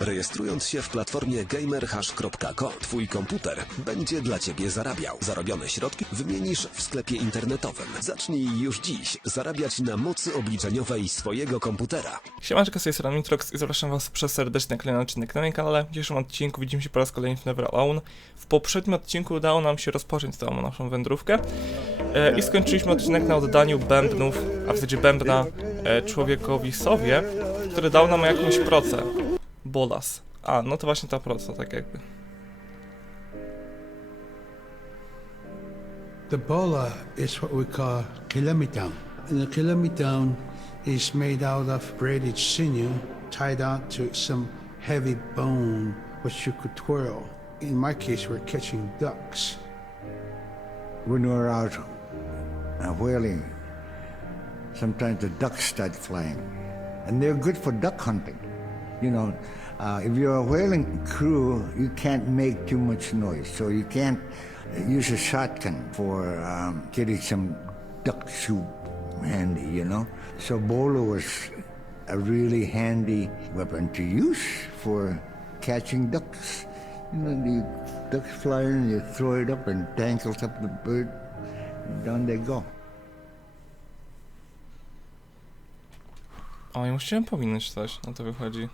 Rejestrując się w platformie gamerhash.co, twój komputer będzie dla ciebie zarabiał. Zarobione środki wymienisz w sklepie internetowym. Zacznij już dziś zarabiać na mocy obliczeniowej swojego komputera. Siemanczko, z tej strony Mitrox i zapraszam was serdecznie na kolejny odcinek na moim kanale. W dzisiejszym odcinku widzimy się po raz kolejny w Never Alone. W poprzednim odcinku udało nam się rozpocząć całą naszą wędrówkę i skończyliśmy odcinek na oddaniu bębnów, a w zasadzie bębna człowiekowi sowie, który dał nam jakąś procę. Bolas. A, no to właśnie ta proca, tak jakby. The bola is what we call kilometer. And the kilometer is made out of braided sinew tied out to some heavy bone which you could twirl. In my case, we're catching ducks. When we're out whaling, sometimes the ducks start flying. And they're good for duck hunting. You know, if you're a whaling crew, you can't make too much noise. So you can't use a shotgun for getting some duck soup handy, you know. So Bola was a really handy weapon to use for catching ducks. You know, the ducks fly in, you throw it up and tangles up the bird, and down they go. O, ja musiałem pominąć coś, no to wychodzi.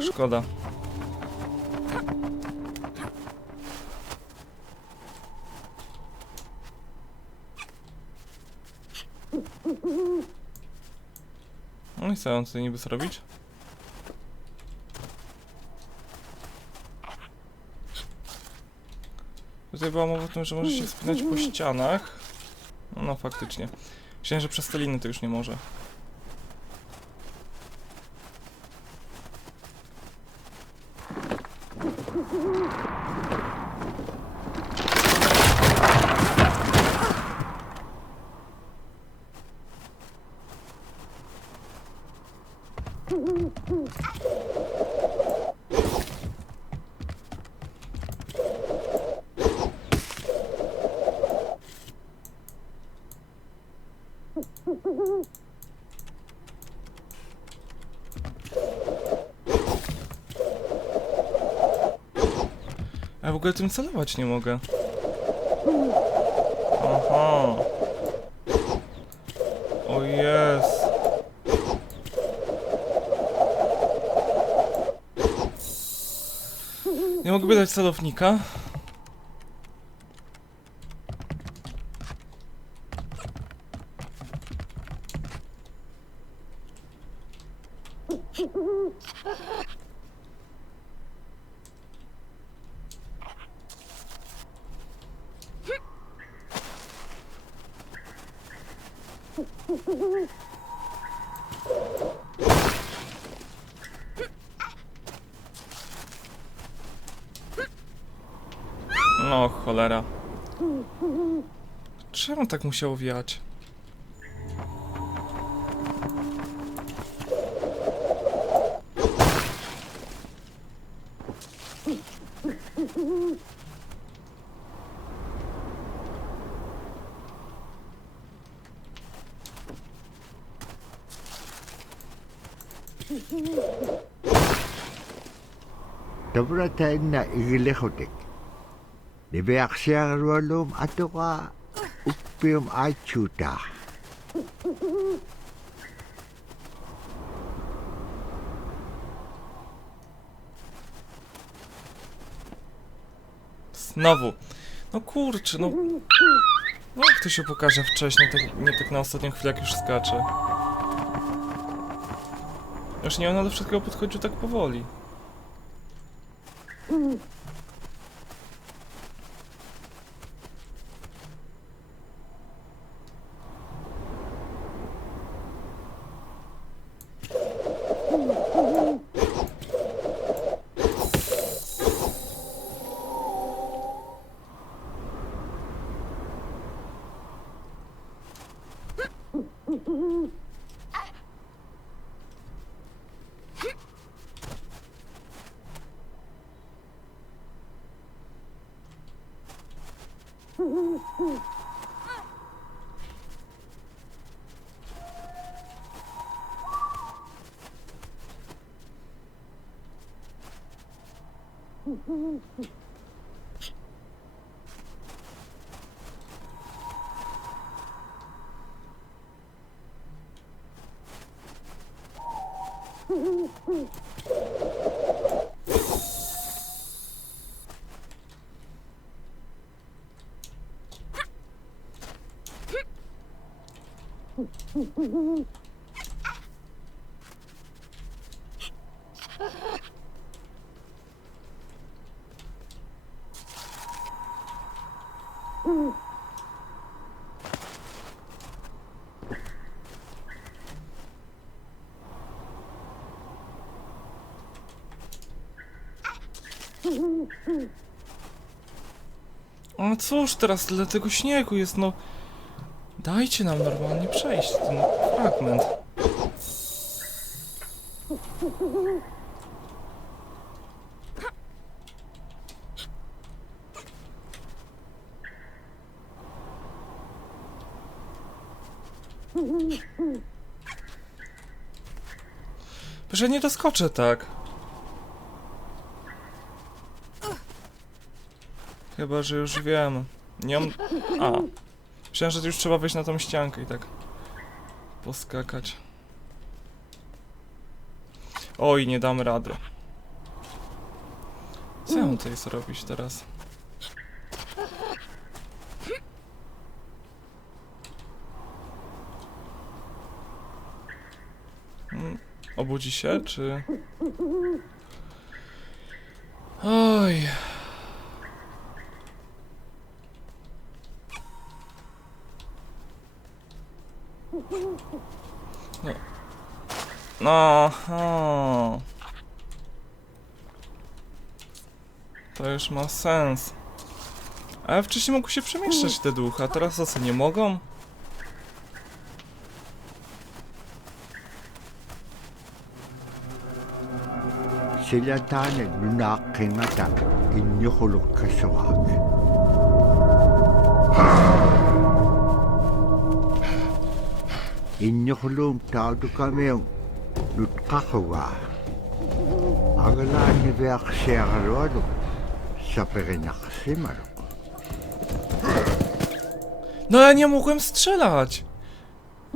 Szkoda. No i co on tutaj niby zrobić? Tutaj była mowa o tym, że może się wspinać po ścianach. No faktycznie. Myślałem, że przez te liny to już nie może. Ja w ogóle tym celować nie mogę. Aha. O jest. Nie mogę dać celownika. No cholera. Czemu tak musiało wiać? Dobra tayo na igilehotik. Libeak siya rolom ato ka upim achuta. Znowu. No kurczę, no. No jak to się pokaże wcześniej, nie tak na ostatnią chwilę jak już skacze. Już nie, ona do wszystkiego podchodził tak powoli. No cóż, teraz tyle tego śniegu jest, no. Dajcie nam normalnie przejść ten fragment. Że nie doskoczę tak. Chyba, że już wiem. Nie mam... A. Myślałem, że już trzeba wejść na tą ściankę i tak poskakać. Oj, nie dam rady. Co ja mam tutaj zrobić teraz? Obudzi się, czy... Oj... No. No. O. To już ma sens. Ale wcześniej mogły się przemieszczać te duchy, a teraz co, nie mogą? Sila tanig lunakingata innyukuluk kasawag. Innyukulum taudu kami lutkakawa. Agalan ni Beak Siagarwado sa Pekinakasimaru. No ja nie mogłem strzelać!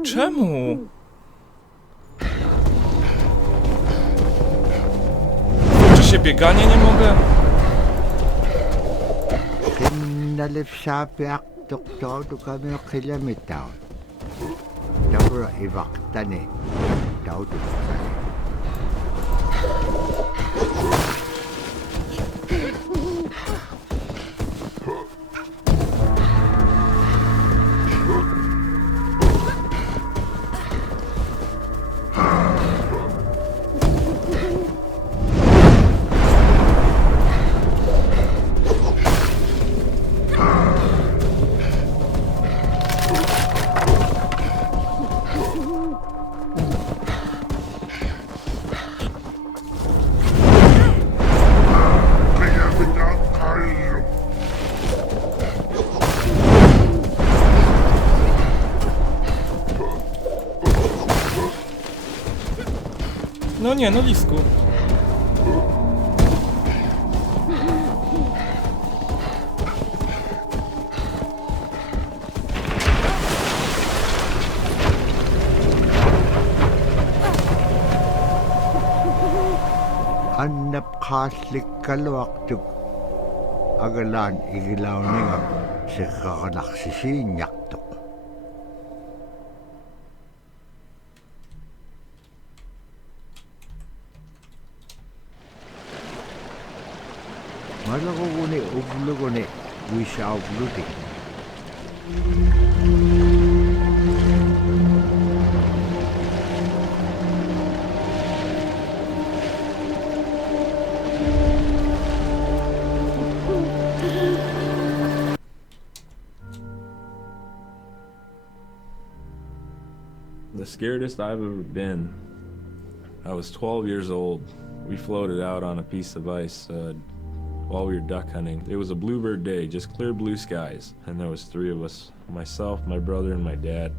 Czemu? Czy się bieganie nie mogę? Kinalip sa Beak taudu kami kilometer. Dobra iwaktani taudu kami. No nie, no lisku. Annap khaslik kalwaqtuk agalan igilawninga siqqaqanaksisiinyaqtuq. Malaguguni ugluguni wishaugluti. The scaredest I've ever been. I was 12 years old. We floated out on a piece of ice while we were duck hunting. It was a bluebird day, just clear blue skies. And there was 3 of us, myself, my brother, and my dad.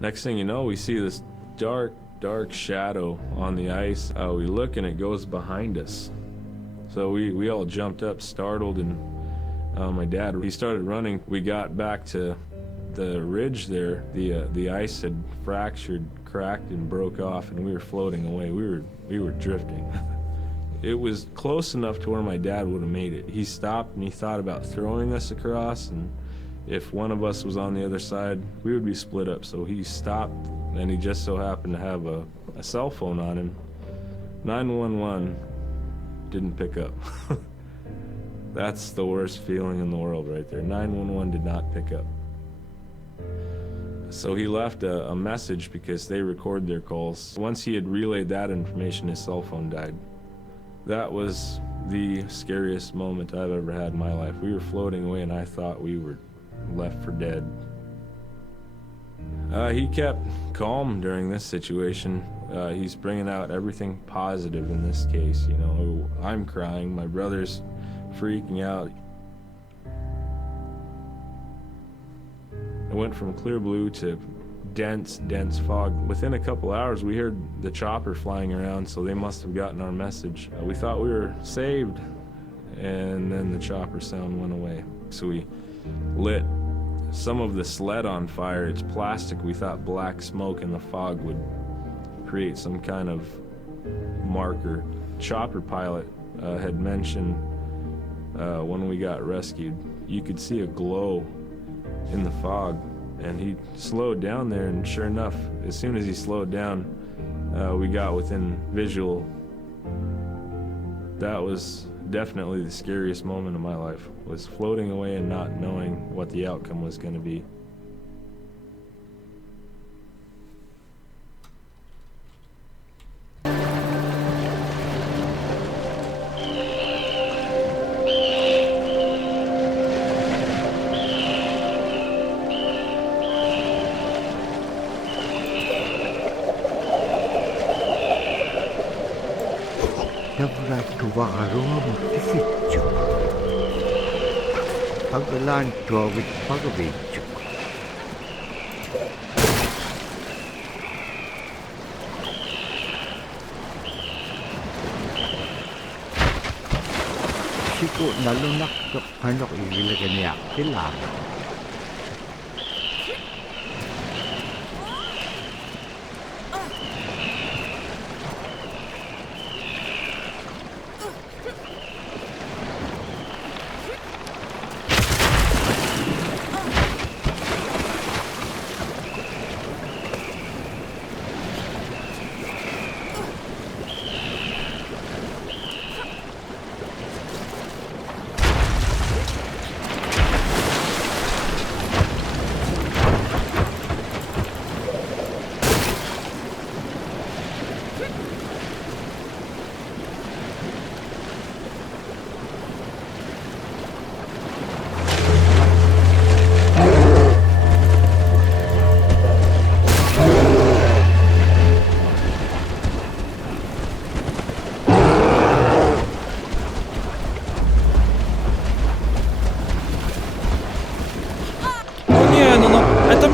Next thing you know, we see this dark, dark shadow on the ice. We look and it goes behind us. So we all jumped up, startled, and my dad, he started running. We got back to the ridge there. The ice had fractured, cracked, and broke off, and we were floating away. We were drifting. It was close enough to where my dad would have made it. He stopped and he thought about throwing us across, and if one of us was on the other side, we would be split up. So he stopped, and he just so happened to have a cell phone on him. 911 didn't pick up. That's the worst feeling in the world right there. 911 did not pick up. So he left a message because they record their calls. Once he had relayed that information, his cell phone died. That was the scariest moment I've ever had in my life. We were floating away and I thought we were left for dead. He kept calm during this situation. He's bringing out everything positive in this case. You know, I'm crying, my brother's freaking out. It went from clear blue to dense fog. Within a couple hours, we heard the chopper flying around, so they must have gotten our message. We thought we were saved, and then the chopper sound went away. So we lit some of the sled on fire. It's plastic. We thought black smoke in the fog would create some kind of marker. Chopper pilot had mentioned when we got rescued, you could see a glow in the fog, and he slowed down there, and sure enough, as soon as he slowed down, we got within visual. That was definitely the scariest moment of my life, was floating away and not knowing what the outcome was going to be. Paglastuvaruamutisitjuk. Paglantuavit pagavitjuk. Siku nalunak ka panok igilagan niya kilala.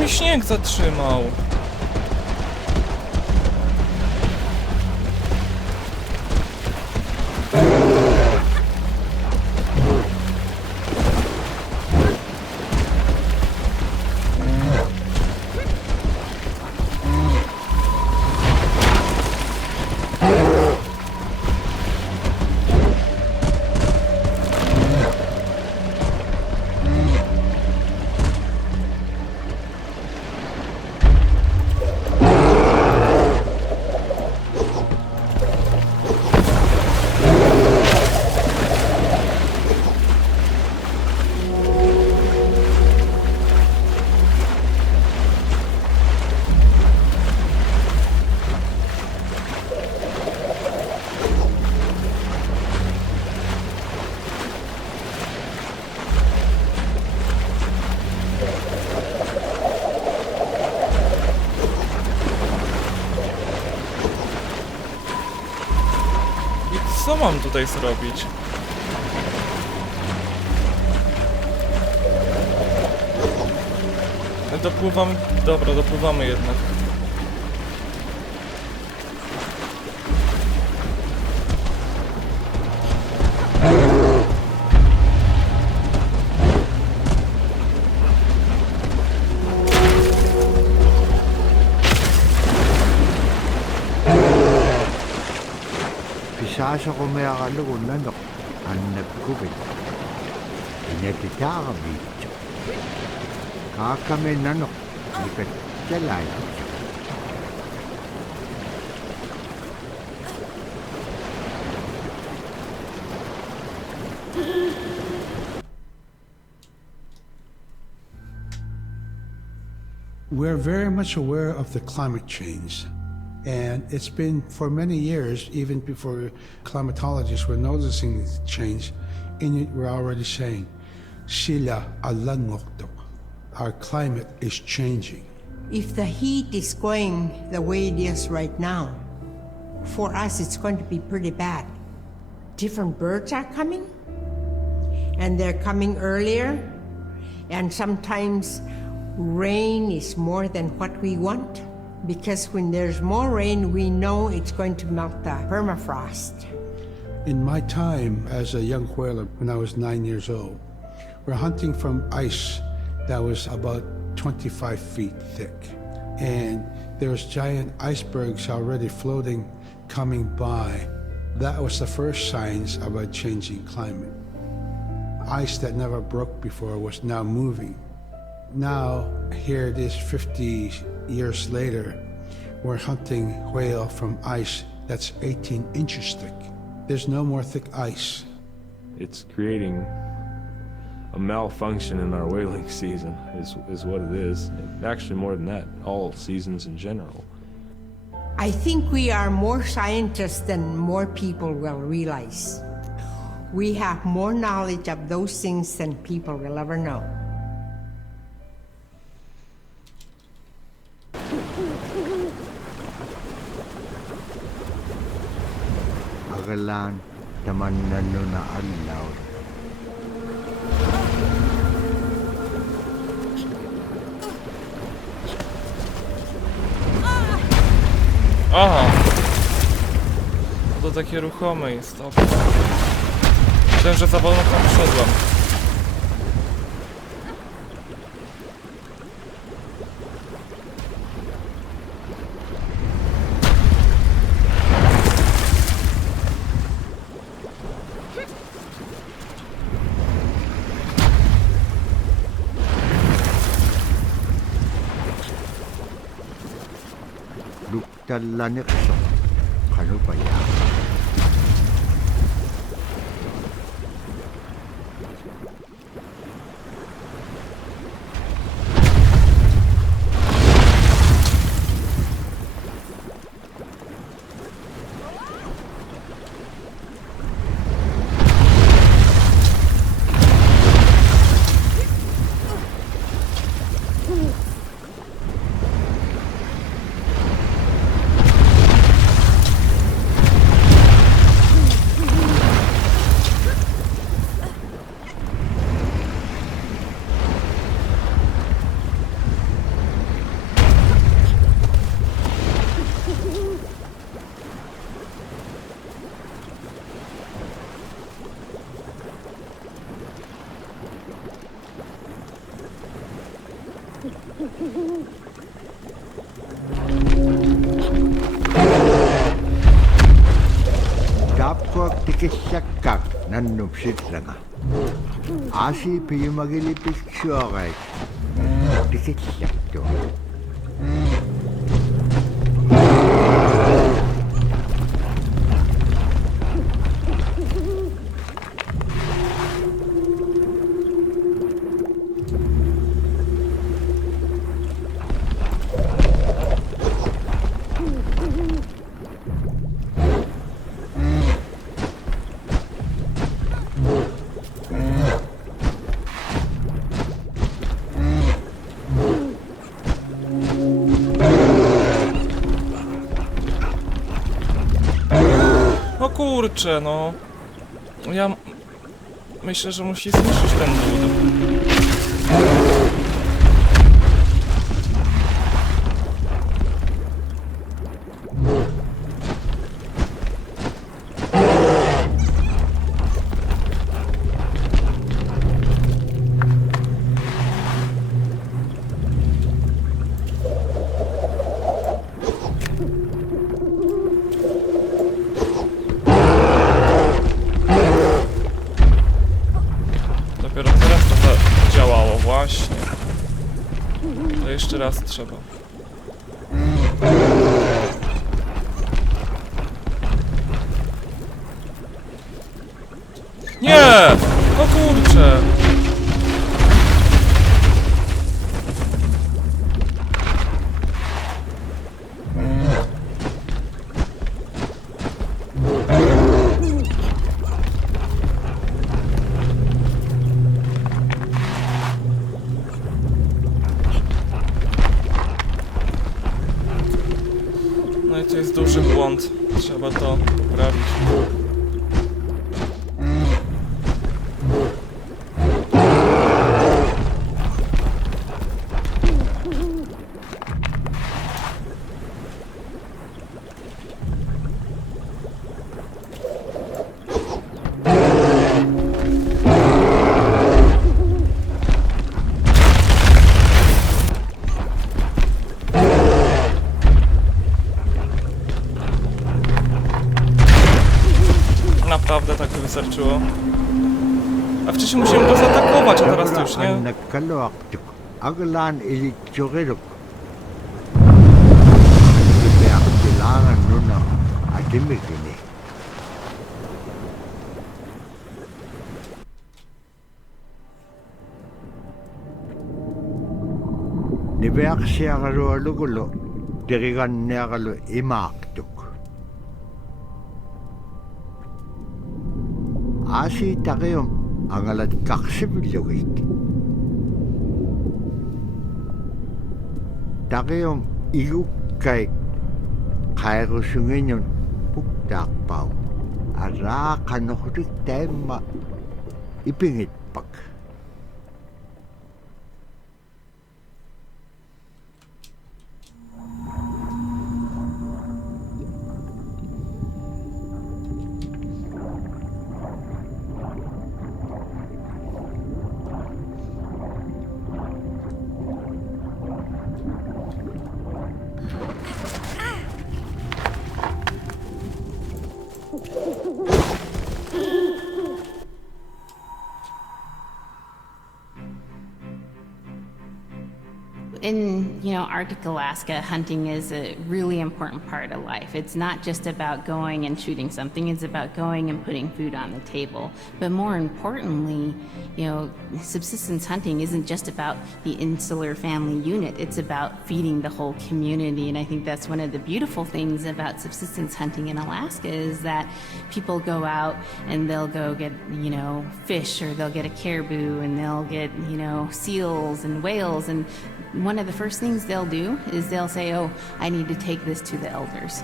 Śnieg zatrzymał. Co mam tutaj zrobić? Dopływamy... Dobra, dopływamy jednak. Isasaqumiyaqalugunnanaq annakkuvit inatitaaqaviitsu kaakkaminnaneq ipattalaaitsu. We're very much aware of the climate change. And it's been for many years, even before climatologists were noticing this change, Inuit were already saying, Sila alangokto. Our climate is changing. If the heat is going the way it is right now, for us it's going to be pretty bad. Different birds are coming, and they're coming earlier, and sometimes rain is more than what we want, because when there's more rain, we know it's going to melt the permafrost. In my time as a young whaler, when I was 9 years old, we're hunting from ice that was about 25 feet thick. And there's giant icebergs already floating, coming by. That was the first signs of a changing climate. Ice that never broke before was now moving. Now, here it is 50 years later, we're hunting whale from ice that's 18 inches thick. There's no more thick ice. It's creating a malfunction in our whaling season is what it is. Actually more than that, all seasons in general. I think we are more scientists than more people will realize. We have more knowledge of those things than people will ever know. Agalan tamannanu na allaw. Aha! To takie ruchome jest, o. Myślałem, że za wolno tam wszedłem. Luktallaniqso kanupaya. Tapko tikissakkak nannupsitlanga. Asi piyumagilipiksuarait. Tikissakto. No kurczę, no. Ja myślę, że musi zniszczyć ten lód. jeszcze raz trzeba. Nie! No kurczę! No i to jest duży błąd. Trzeba to poprawić. Naprawdę tak to wystarczyło. A wcześniej musiałem go zaatakować, a teraz to już nie. Asi takium angalat kaksibilugik. Takium igukkai kairusunginun puktaakpau. Ara kanuhrik taimma ipingitpak. In, Arctic Alaska, hunting is a really important part of life. It's not just about going and shooting something, it's about going and putting food on the table. But more importantly, subsistence hunting isn't just about the insular family unit, it's about feeding the whole community. And I think that's one of the beautiful things about subsistence hunting in Alaska is that people go out and they'll go get, fish, or they'll get a caribou, and they'll get, seals and whales, and one of the first things they'll do is they'll say, oh, I need to take this to the elders.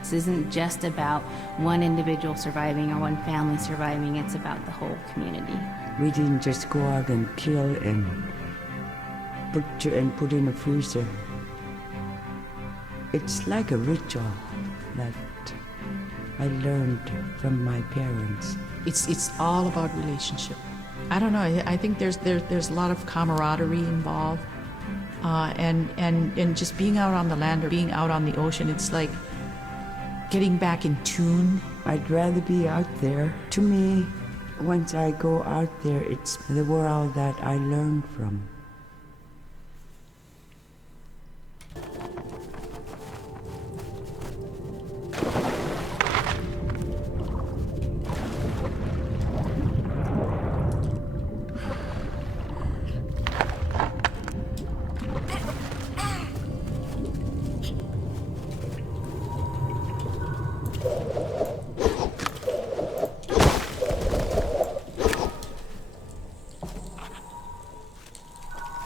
This isn't just about one individual surviving or one family surviving, it's about the whole community. We didn't just go out and kill and put in a freezer. It's like a ritual that I learned from my parents. It's all about relationship. I don't know, I think there's a lot of camaraderie involved. And just being out on the land or being out on the ocean, it's like getting back in tune. I'd rather be out there. To me, once I go out there, it's the world that I learn from.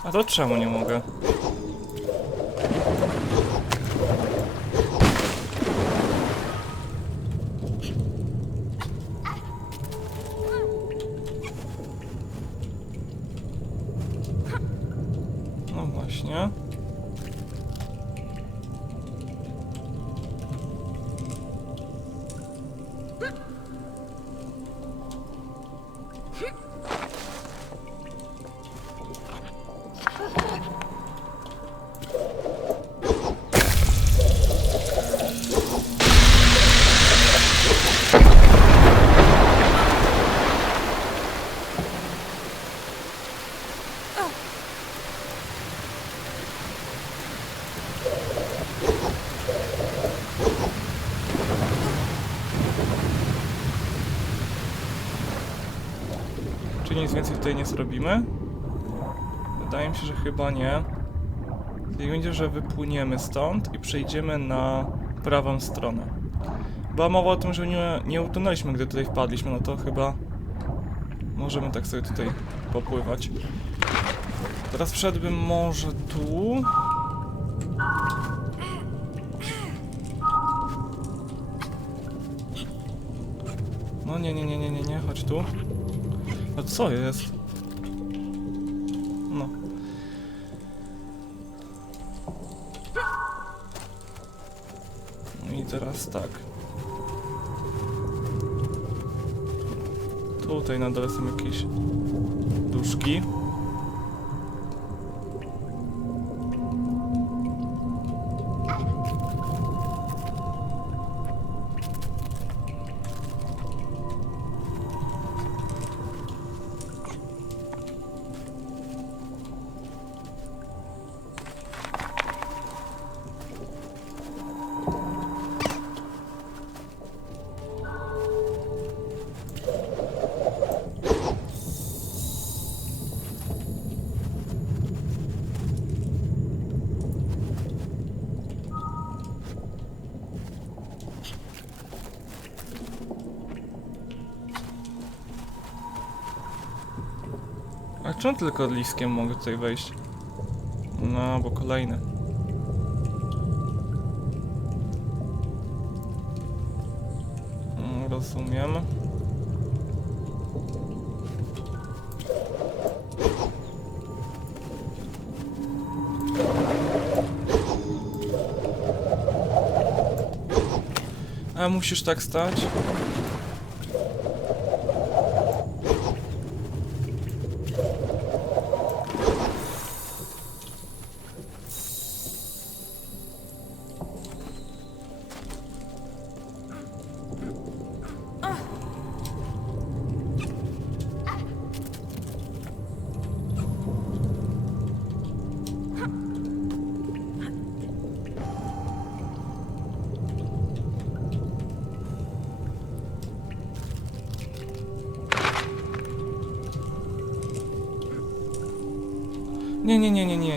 A to czemu nie mogę? No właśnie. nic więcej tutaj nie zrobimy. Wydaje mi się, że chyba nie. Czyli będzie, że wypłyniemy stąd i przejdziemy na prawą stronę. Była mowa o tym, że nie utonęliśmy, gdy tutaj wpadliśmy, no to chyba możemy tak sobie tutaj popływać. Teraz wszedłbym może tu. No nie, chodź tu. No co jest? No. I teraz tak. Tutaj na dole są jakieś duszki. A czemu tylko liskiem mogę tutaj wejść? No, bo kolejne. Rozumiem. A musisz tak stać?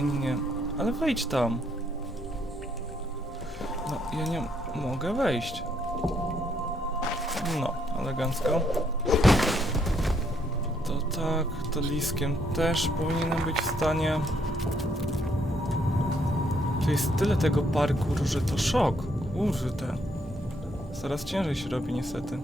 Nie. Ale wejdź tam. No, ja nie mogę wejść. No, elegancko. To tak, to liskiem też powinienem być w stanie. Tu jest tyle tego parkouru, że to szok. Kurde. Coraz ciężej się robi niestety.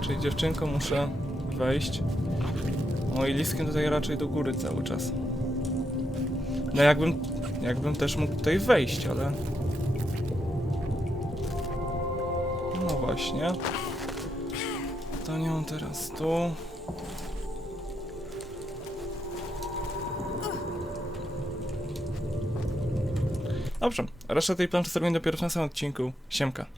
Czyli dziewczynko muszę wejść. O i liskiem tutaj raczej do góry cały czas. No jakbym też mógł tutaj wejść, ale... No właśnie. To nią teraz tu. Dobrze, resztę tej planszy zrobimy dopiero w następnym odcinku. Siemka.